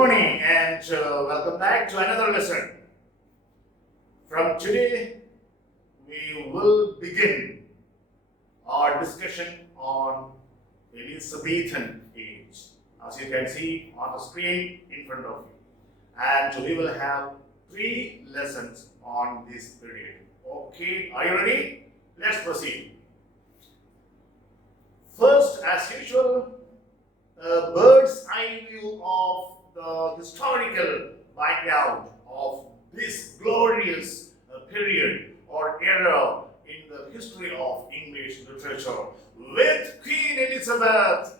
morning and welcome back to another lesson. From today, we will begin our discussion on Elizabethan age. As you can see on the screen in front of you. And we will have 3 lessons on this period. Okay, are you ready? Let's proceed. First, as usual, a bird's eye view of the historical background of this glorious period or era in the history of English literature, with Queen Elizabeth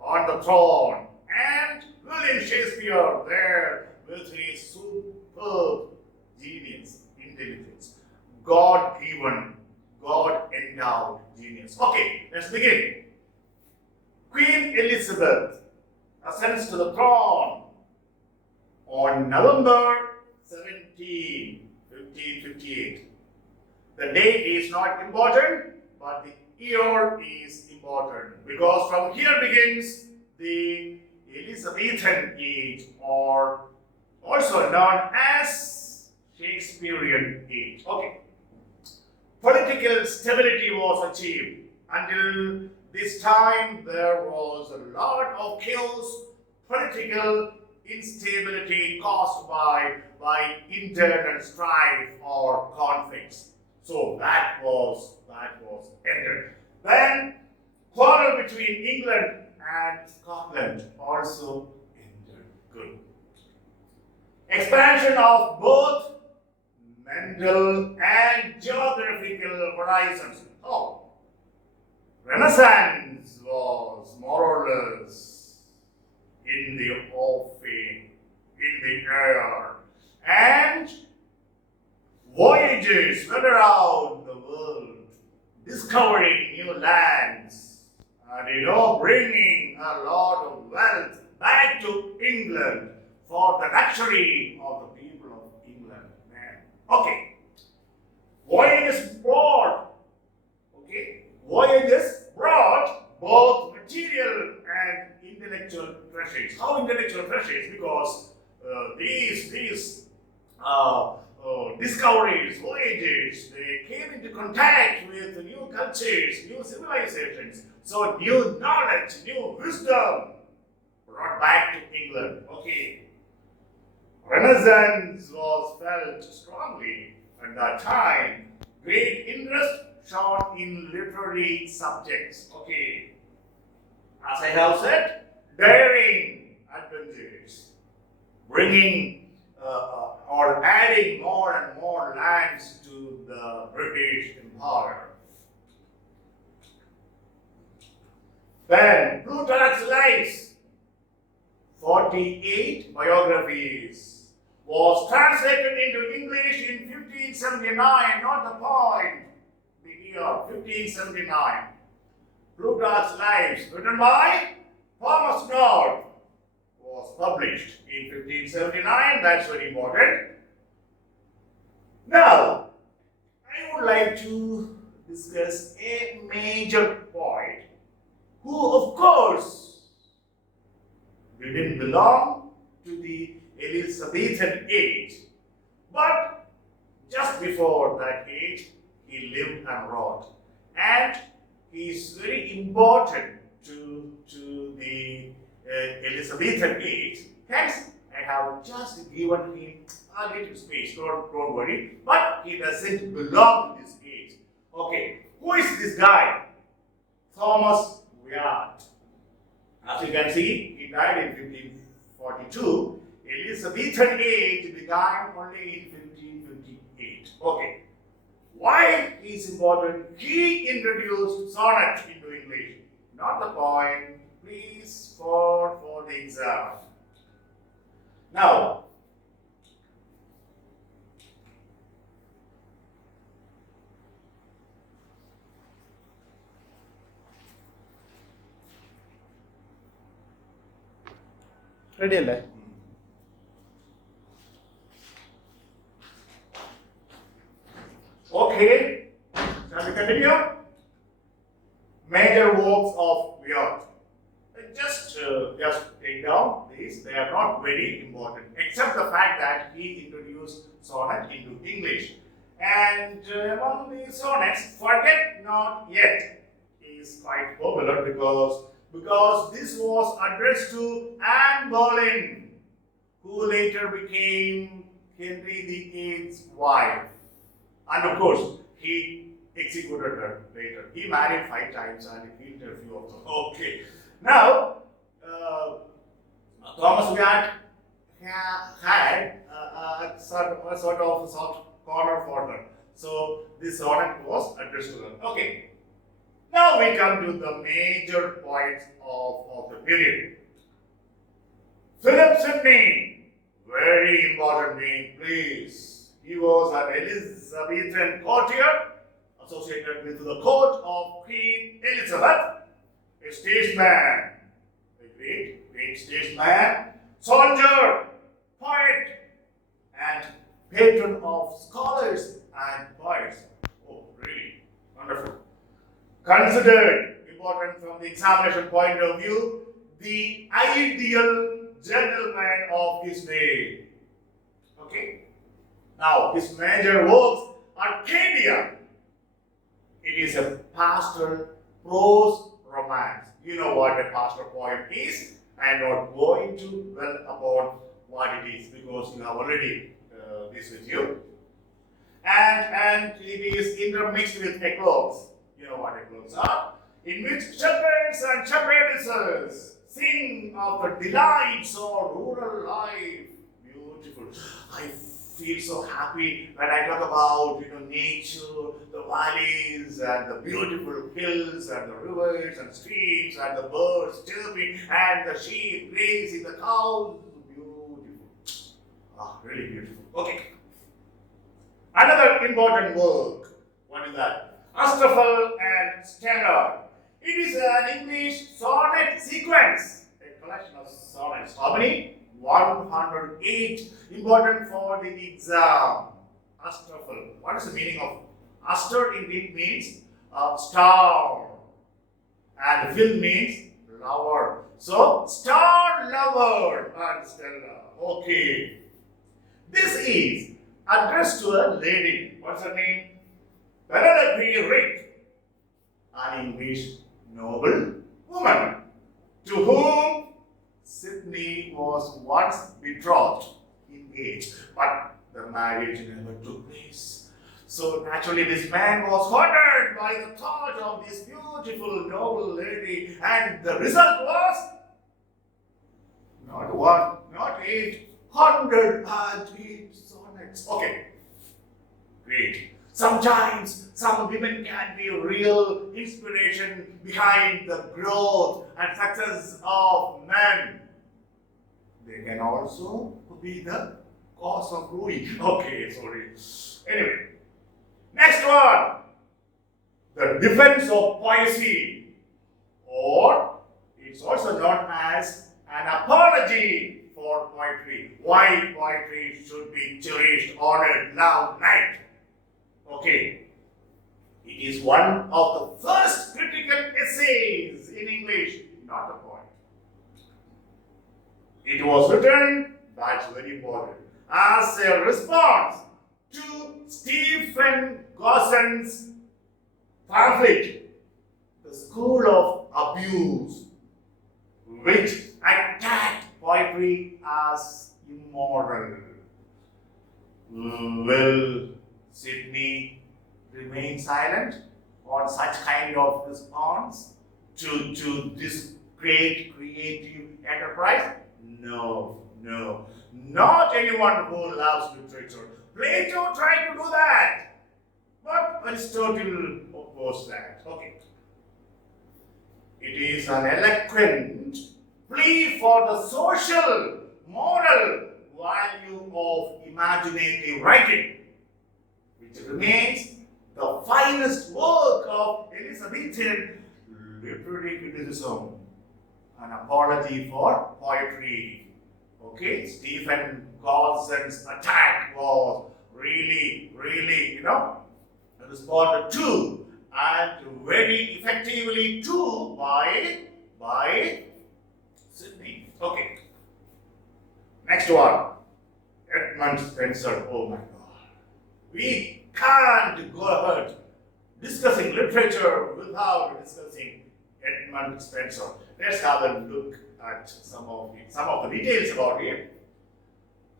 on the throne and William Shakespeare there with his superb genius, intelligence, God-given, God-endowed genius. Okay, let's begin. Queen Elizabeth ascends to the throne on November 17, 1558. The date is not important, but the year is important because from here begins the Elizabethan age, or also known as Shakespearean age. Okay. Political stability was achieved. Until this time, there was a lot of chaos, political instability caused by internal strife or conflicts. So that was ended. Then quarrel between England and Scotland also ended. Good. Expansion of both mental and geographical horizons. Oh, Renaissance was more or less in the offing, in the air, and voyages went around the world, discovering new lands, and bringing a lot of wealth back to England for the luxury of the people of England. Man. Okay, voyages brought both material and intellectual treasures. How intellectual treasures? Because these discoveries, voyages, they came into contact with new cultures, new civilizations. So new knowledge, new wisdom brought back to England. Okay. Renaissance was felt strongly at that time. Great interest shown in literary subjects. Okay. As I have said, daring adventures, bringing or adding more and more lands to the British Empire. Then Plutarch's Lives, 48 biographies, was translated into English in 1579, not the point, the year 1579. Plutarch's Lives, written by Thomas North, was published in 1579. That's very important. Now, I would like to discuss a major point, who, of course, didn't belong to the Elizabethan age, but just before that age, he lived and wrote. And he is very important to the Elizabethan age. Hence, I have just given him a little space. Don't worry. But he doesn't belong to this age. Okay, who is this guy? Thomas Wyatt. As you can see, he died in 1542. Elizabethan age began only in 1558. Okay. Why he is important? He introduced sonnet into English. Not the point, please, for the exam. Now, ready alle? Okay, shall we continue? Major works of Wyatt. Just take down these. case, they are not very important, except the fact that he introduced sonnet into English. And among the sonnets, Forget Not Yet is quite popular because this was addressed to Anne Boleyn, who later became Henry VIII's wife. And of course, he executed her later. He married 5 times and he killed a few of them. Okay. Now, Thomas Wyatt had a sort of soft corner for her. So this sonnet was addressed to her. Okay. Now we come to the major points of the period. Philip Sidney, very important name, please. He was an Elizabethan courtier associated with the court of Queen Elizabeth, a statesman, a great statesman, soldier, poet, and patron of scholars and poets. Oh, really wonderful. Considered important from the examination point of view, the ideal gentleman of his day. Okay. Now, his major works, Arcadia. It is a pastoral prose romance. You know what a pastoral poem is. I am not going to dwell upon what it is because you have already this with you. And it is intermixed with eclogues. You know what eclogues are? In which shepherds and shepherdesses sing of the delights of rural life. Beautiful. I feel so happy when I talk about nature, the valleys and the beautiful hills and the rivers and streams and the birds chirping and the sheep grazing, the cows. Beautiful. Ah, really beautiful. Okay. Another important work. What is that? Astrophel and Stella. It is an English sonnet sequence, a collection of sonnets. How many? 108. Important for the exam. Astrophel. What is the meaning of Astor? In Greek means star, and Phil means lover. So star, lover, and Stella. Okay. This is addressed to a lady. What's her name? Penelope Rick, an English noble woman, to whom Sidney was once betrothed, engaged, but the marriage never took place. So naturally this man was honored by the thought of this beautiful noble lady, and the result was not 1, not 8, 108 sonnets. Okay, great. Sometimes some women can be a real inspiration behind the growth and success of men. They can also be the cause of ruin. Okay, sorry. Anyway, next one. The defense of poesy, or it's also known as an apology for poetry. Why poetry should be cherished, honored, loved, liked. Okay, it is one of the first critical essays in English, not a poem. It was written, that's very important, as a response to Stephen Gosson's pamphlet, The School of Abuse, which attacked poetry as immoral. Will Sidney remain silent on such kind of response to this great creative enterprise? No. Not anyone who loves literature. Plato tried to do that, but Aristotle opposed that. Okay. It is an eloquent plea for the social, moral value of imaginative writing, which remains the finest work of Elizabethan literary criticism, an apology for poetry. Okay, Stephen Gosson's attack was really, responded to, and very effectively too by Sidney. Okay. Next one, Edmund Spenser. Oh my God. We can't go ahead discussing literature without discussing Edmund Spenser. Let's have a look at some of the details about him.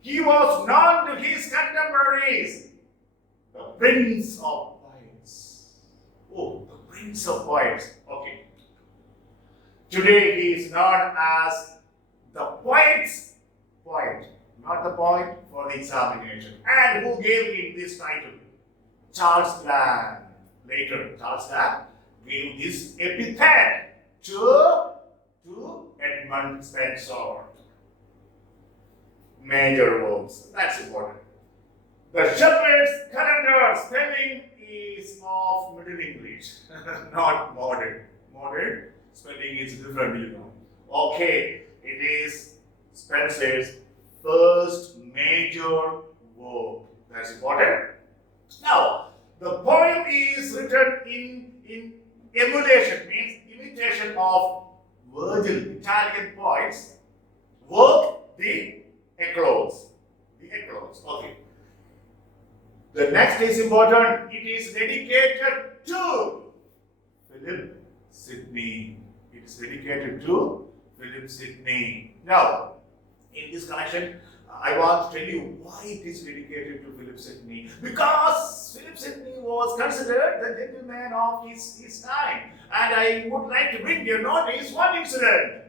He was known to his contemporaries, the Prince of Poets. Oh, the Prince of Poets. Okay. Today he is known as the poet's poet, not the poet for the examination. And who gave him this title? Charles Lamb. Later, Charles Lamb gave this epithet to Edmund Spenser. Major works, that's important. The Shepherd's Calendar spelling is of Middle English, not modern. Modern spelling is different, you know. Okay, it is Spenser's first major work. That's important. Now, the poem is written in emulation, means imitation of Virgil, Italian poets. Work, the eclogues. The eclogues, okay. The next is important. It is dedicated to Philip Sidney. It is dedicated to Philip Sidney. Now, in this connection, I want to tell you why it is dedicated to Philip Sidney. Because Philip Sidney was considered the gentleman of his time. And I would like to bring your notice one incident.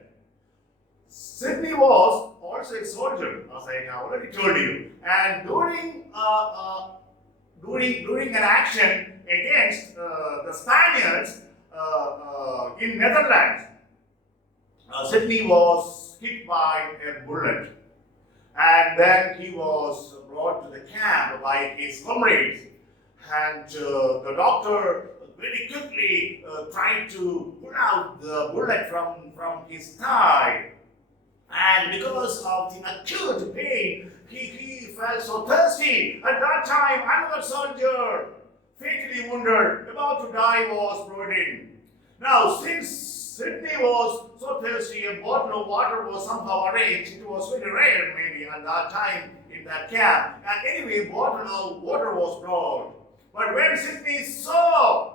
Sidney was also a soldier, as I have already told you. And during an action against the Spaniards in Netherlands, Sidney was hit by a bullet. And then he was brought to the camp by his comrades. And the doctor very quickly tried to pull out the bullet from his thigh. And because of the acute pain, he felt so thirsty. At that time, another soldier, fatally wounded, about to die, was brought in. Now, since Sidney was so thirsty, a bottle of water was somehow arranged. It was very rare, maybe, at that time in that camp. And anyway, a bottle of water was brought. But when Sidney saw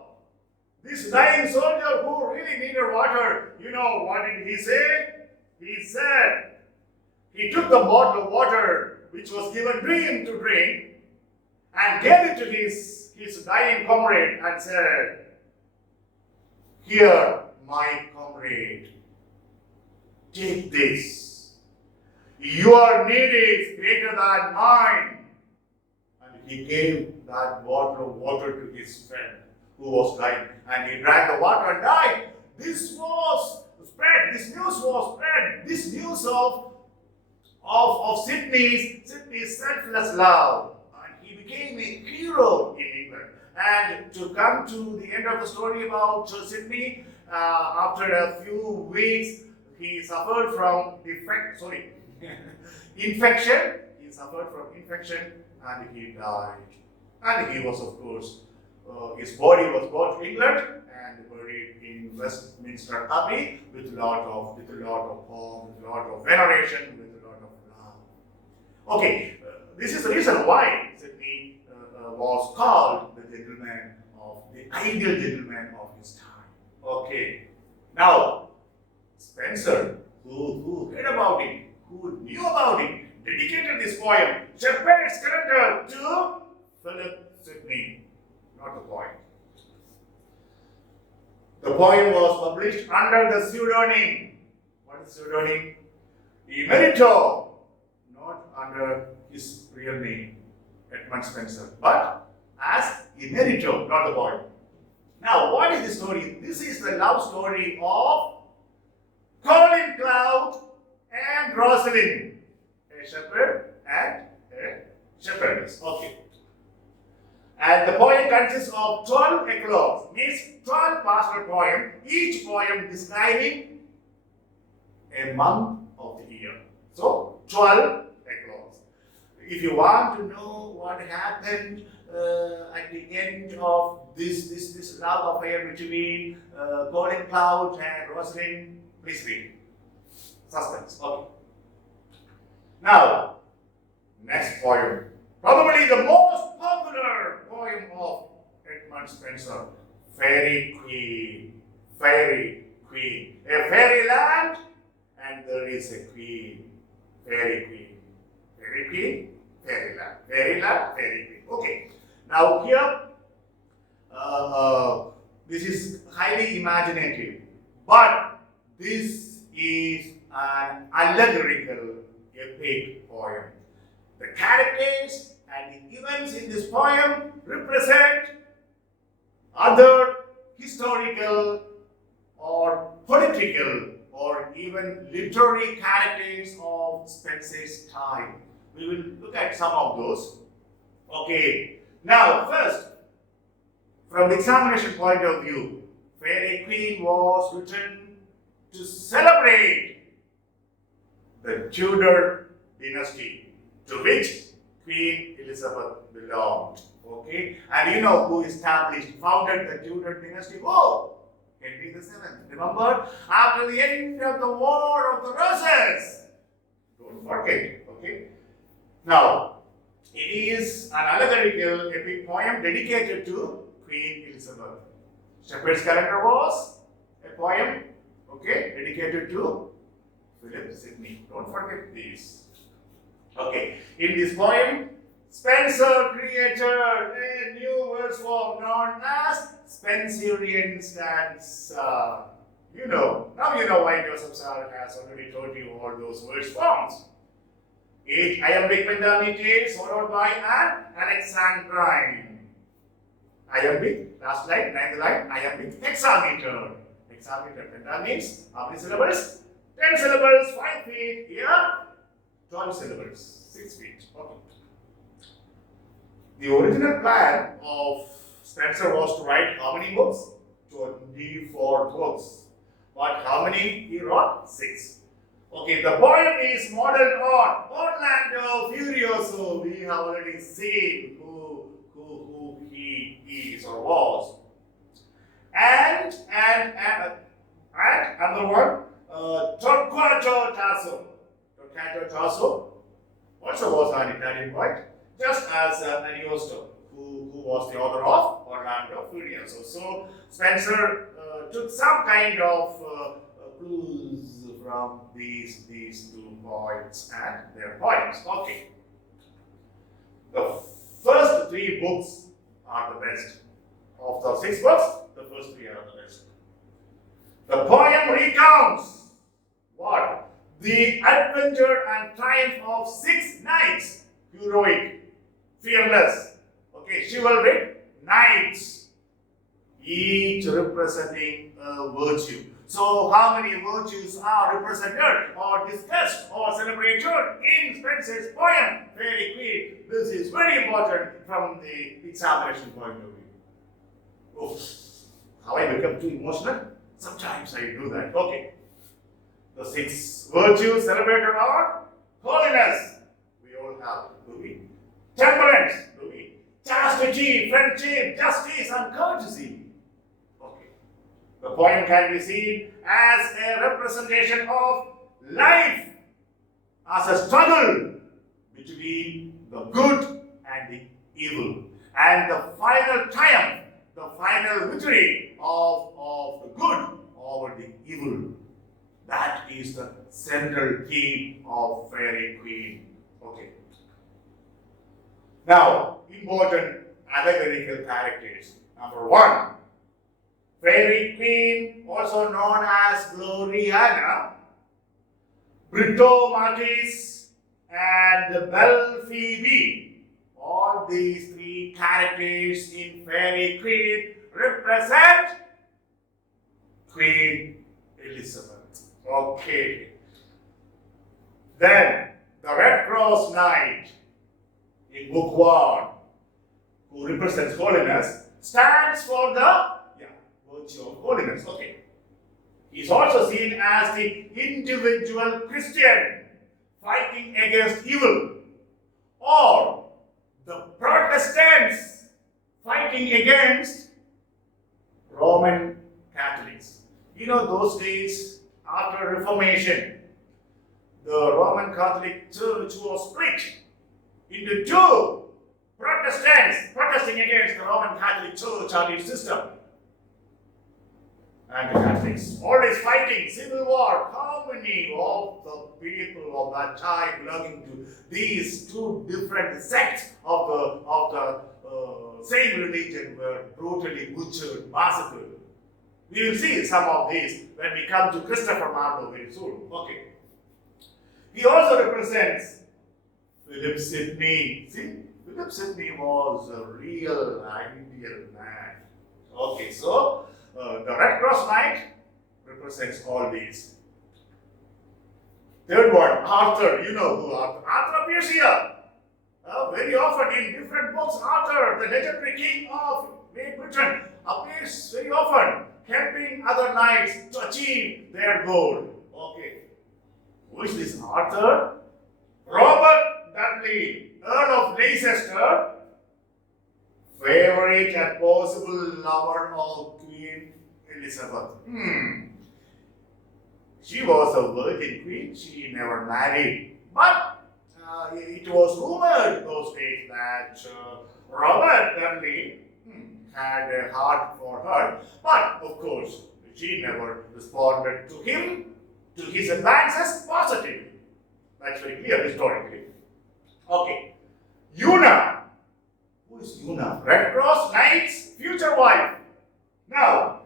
this dying soldier who really needed water, you know what did he say? He said, he took the bottle of water which was given to him to drink and gave it to his dying comrade and said, "Here, my comrade, take this. Your need is greater than mine." And he gave that bottle of water to his friend who was dying, and he drank the water and died. This was spread, this news was spread, this news of Sidney's selfless love. And he became a hero in England. And to come to the end of the story about Sidney, after a few weeks, he suffered from infection. He suffered from infection and he died. And he was, of course, his body was brought to England and buried in Westminster Abbey with a lot of pomp, with a lot of veneration, with a lot of love. Okay, this is the reason why Sidney was called the ideal gentleman of his time. Okay, now Spenser, who heard about it, who knew about it, dedicated this poem, Shepherd's Calendar, to Philip Sidney, not the poet. The poem was published under the pseudonym. What is pseudonym? Emerito, not under his real name, Edmund Spenser, but as Emerito, not the poet. Now, what is the story? This is the love story of Colin Cloud and Rosalind, a shepherd and a shepherdess. Okay. And the poem consists of 12 eclogues, means 12 pastoral poems, each poem describing a month of the year. So, 12 eclogues. If you want to know what happened at the end of this love affair between Colin Cloud and Rosalind, please read. Suspense. Okay. Now, next poem. Probably the most popular poem of Edmund Spenser, Fairy Queen. Fairy Queen. A fairy land, and there is a queen. Fairy Queen. Fairy Queen, fairy land. Fairy land, fairy queen. Okay. Now here, this is highly imaginative, but this is an allegorical epic poem. The characters and the events in this poem represent other historical or political or even literary characters of Spenser's time. We will look at some of those. Okay, now first, from the examination point of view, Fairy Queen was written to celebrate the Tudor dynasty to which Queen Elizabeth belonged. Okay, and you know who founded the Tudor dynasty? Oh, Henry VII. Remember, after the end of the War of the Roses. Don't forget. Okay. Now, it is an allegorical epic poem dedicated to Queen Elizabeth. Shepherd's Calendar was a poem, okay, dedicated to Philip Sidney. Don't forget these. Okay, in this poem, Spenser created a new verse form known as Spenserian stanza. Now you know why Joseph Sartre has already told you all those verse forms. 8 iambic pentameter followed by an Alexandrine. Iambic, last line, 9th line, iambic hexameter. Hexameter, penta means how many syllables? 10 syllables, 5 feet. Here, 12 syllables, 6 feet. Okay. The original plan of Spenser was to write how many books? 24 books. But how many he wrote? 6. Okay, the poem is modeled on Orlando Furioso. We have already seen who he is or was. And another one, Torquato Tasso. Torquato Tasso also was an Italian poet, just as Ariosto, who was the author of Orlando Furioso. So Spenser took some kind of clues from these two poets and their poems. Okay. The first 3 books are the best. Of the 6 books, the first 3 are the best. The poem recounts what? The adventure and triumph of 6 knights. Heroic, fearless, okay, chivalric knights, each representing a virtue. So, how many virtues are represented or discussed or celebrated in Spenser's poem, Fairy Queen? This is very important from the examination point of view. Oh, how I become too emotional? Sometimes I do that. Okay. The 6 virtues celebrated are holiness. We all have, do we? Temperance, do we? Chastity, friendship, justice, and courtesy. Okay. The poem can be seen as a representation of life as a struggle between the good and the evil, and the final triumph, the final victory of the good over the evil. That is the central theme of Fairy Queen. Okay. Now, important allegorical characters. Number 1, Fairy Queen, also known as Gloriana, Britomartis, and Belphoebe. All these 3 characters in Fairy Queen represent Queen Elizabeth. Okay. Then, the Red Cross Knight in Book 1, who represents holiness, stands for the virtue of holiness. Okay. He is also seen as the individual Christian fighting against evil, or the Protestants fighting against Roman Catholics. You know, those days after Reformation, the Roman Catholic Church was split into two. Protestants protesting against the Roman Catholic Church and its system, and the Catholics always fighting, civil war. How many of the people of that time belonging to these two different sects of the same religion were brutally butchered, massacred? We will see some of these when we come to Christopher Marlowe very soon. Okay. He also represents Philip Sidney. See, Philip Sidney was a real ideal man. Okay, so the Red Cross Knight represents all these. Third one, Arthur. You know who Arthur. Arthur appears here. Very often in different books, Arthur, the legendary king of Great Britain, appears very often, helping other knights to achieve their goal. Okay. Who is this Arthur? Robert Dudley, Earl of Leicester, favorite and possible lover of Queen Elizabeth. She was a virgin queen, she never married. But it was rumored those days that Robert Dudley had a heart for her. But of course, she never responded to him, to his advances positively. That's very clear historically. Okay. Una. Who is Una? Red Cross Knight's future wife. Now,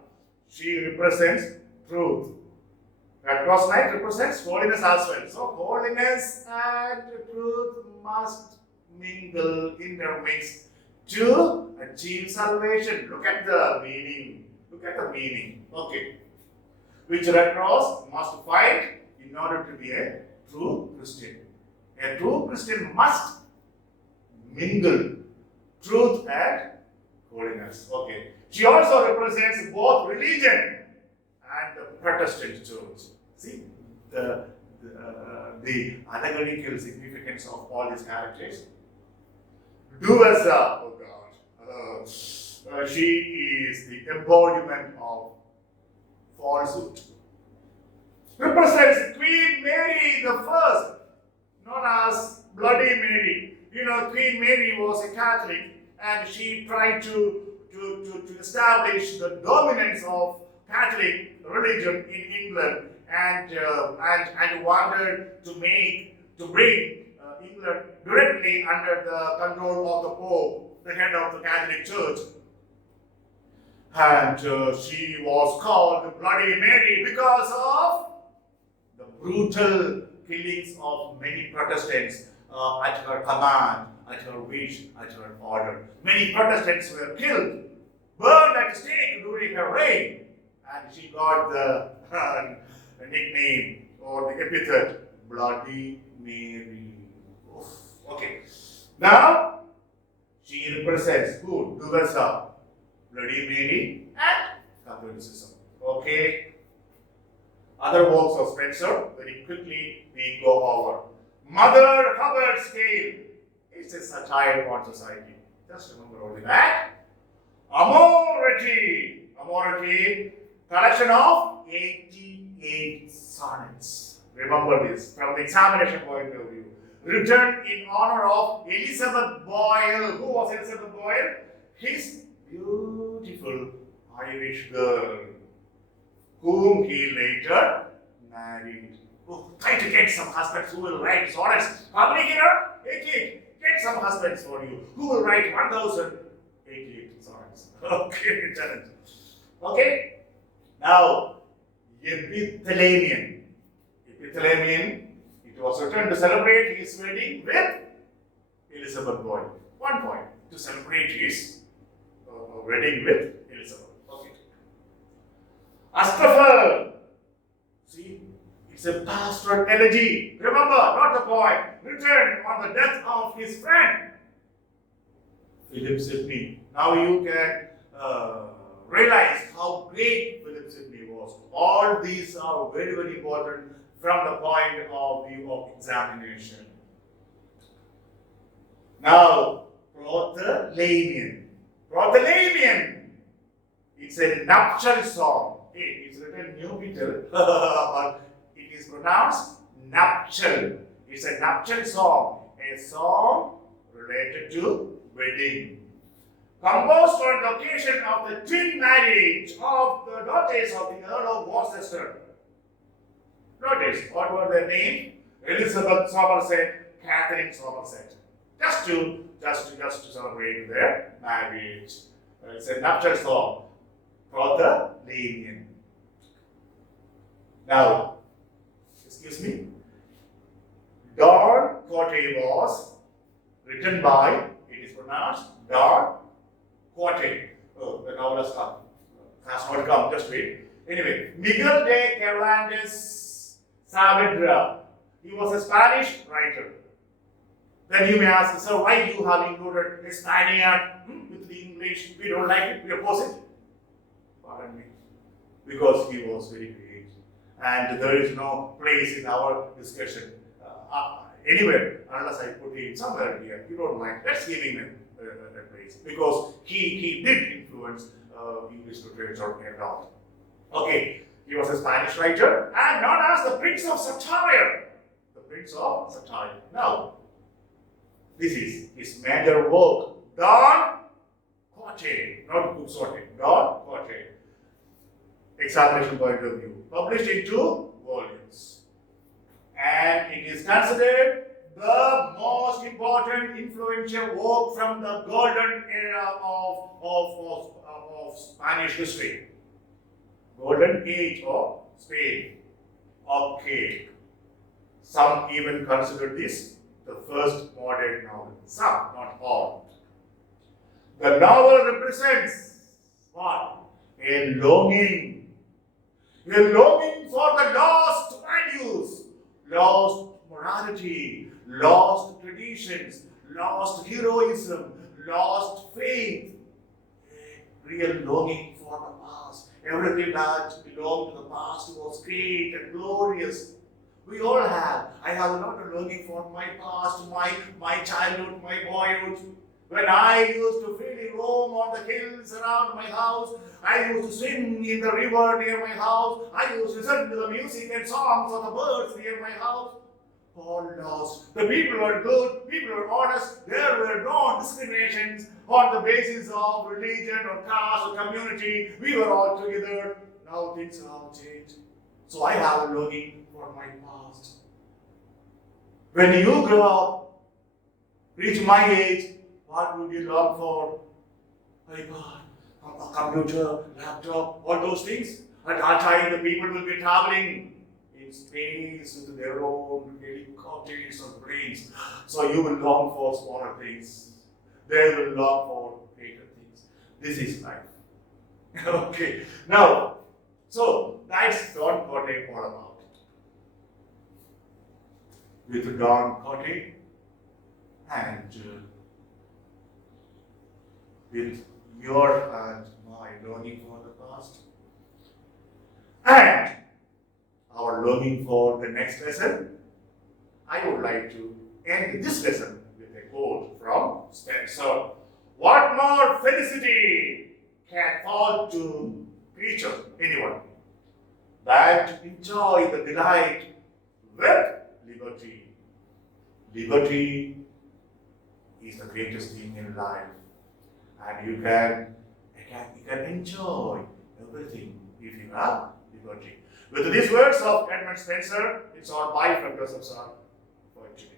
she represents truth. Red Cross Knight represents holiness as well. So, holiness and truth must mingle, intermix to achieve salvation. Look at the meaning. Look at the meaning. Okay. Which Red Cross must fight in order to be a true Christian. A true Christian must mingle truth and holiness. Okay. She also represents both religion and the Protestant church. See the allegorical significance of all these characters. Duessa, oh God, she is the embodiment of falsehood. Represents Queen Mary the First, known as Bloody Mary. You know, Queen Mary was a Catholic, and she tried to establish the dominance of Catholic religion in England, and wanted to bring England directly under the control of the Pope, the head of the Catholic Church. And she was called Bloody Mary because of the brutal killings of many Protestants at her command, at her wish, at her order. Many Protestants were killed, burned at stake during her reign, and she got the nickname or the epithet Bloody Mary. Oof. Okay. Now, she represents who? Duversa, Bloody Mary, and Catholicism. Okay. Other works of Spencer, very quickly we go over. Mother Hubbard's Tale. It's a satire on society. Just remember only that. Amorati, collection of 88 sonnets. Remember this from the examination point of view. Written in honor of Elizabeth Boyle. Who was Elizabeth Boyle? His beautiful Irish girl, whom he later married. Oh, try to get some husbands who will write sonnets. How many here? 88. Get some husbands for you who will write 1088 sonnets. Okay, challenge. Okay. Now, Epithalamion. It was written to celebrate his wedding with Elizabeth Boyle. 1 point to celebrate his wedding with Elizabeth. Okay. Astrophel. See, it's a pastoral elegy. Remember, not the poem. Written on the death of his friend, Philip Sidney. Now you can realize how great Philip Sidney was. All these are very, very important from the point of view of examination. Now, Prothalamion. It's a nuptial song. It's written New Beetle, but it is pronounced nuptial. It's a nuptial song, a song related to wedding. Composed on the occasion of the twin marriage of the daughters of the Earl of Worcester. Notice what were their names? Elizabeth Somerset, Catherine Somerset. Just to celebrate their marriage. It's a nuptial song for the lady. Now, excuse me. Don Quixote was written by, it is pronounced Don Quixote. Oh, the novel has not come, just wait. Anyway, Miguel de Cervantes Saavedra. He was a Spanish writer. Then you may ask, sir, why you have included a Spaniard with the English? We don't like it, we oppose it. Pardon me. Because he was very great. And there is no place in our discussion anywhere unless I put him somewhere here. You don't mind. Let's give him a place. Because he did influence English literature a lot. Okay, he was a Spanish writer and known as the Prince of Satire. The Prince of Satire. Now, this is his major work, Don Quixote, not Quixote, Don Quixote. Examination point of view. Published in 2 volumes. And it is considered the most important influential work from the golden era of Spanish history. Golden age of Spain. Okay. Some even consider this the first modern novel. Some, not all. The novel represents what? A longing. A longing for the lost values, lost morality, lost traditions, lost heroism, lost faith. A real longing for the past. Everything that belonged to the past was great and glorious. We all have. I have a lot of longing for my past, my childhood, my boyhood. When I used to freely roam on the hills around my house, I used to swim in the river near my house, I used to listen to the music and songs of the birds near my house. All lost. The people were good, people were honest, there were no discriminations on the basis of religion or caste or community. We were all together. Now things have changed. So I have a longing for my past. When you grow up, reach my age, what would you long for? iPod, a computer, laptop, all those things. At that time, the people will be traveling in space with their own helicopters or planes. So you will long for smaller things. They will long for greater things. This is life. Okay. Now, so that's Don Quixote all about. With Don Quixote and with your and my longing for the past and our longing for the next lesson, I would like to end this lesson with a quote from Spencer. What more felicity can fall to creature, anyone, than to enjoy the delight with liberty. Liberty is the greatest thing in life. And you can enjoy everything if you have liberty. With these words of Edmund Spencer, it's all bye from Joseph Sir for today.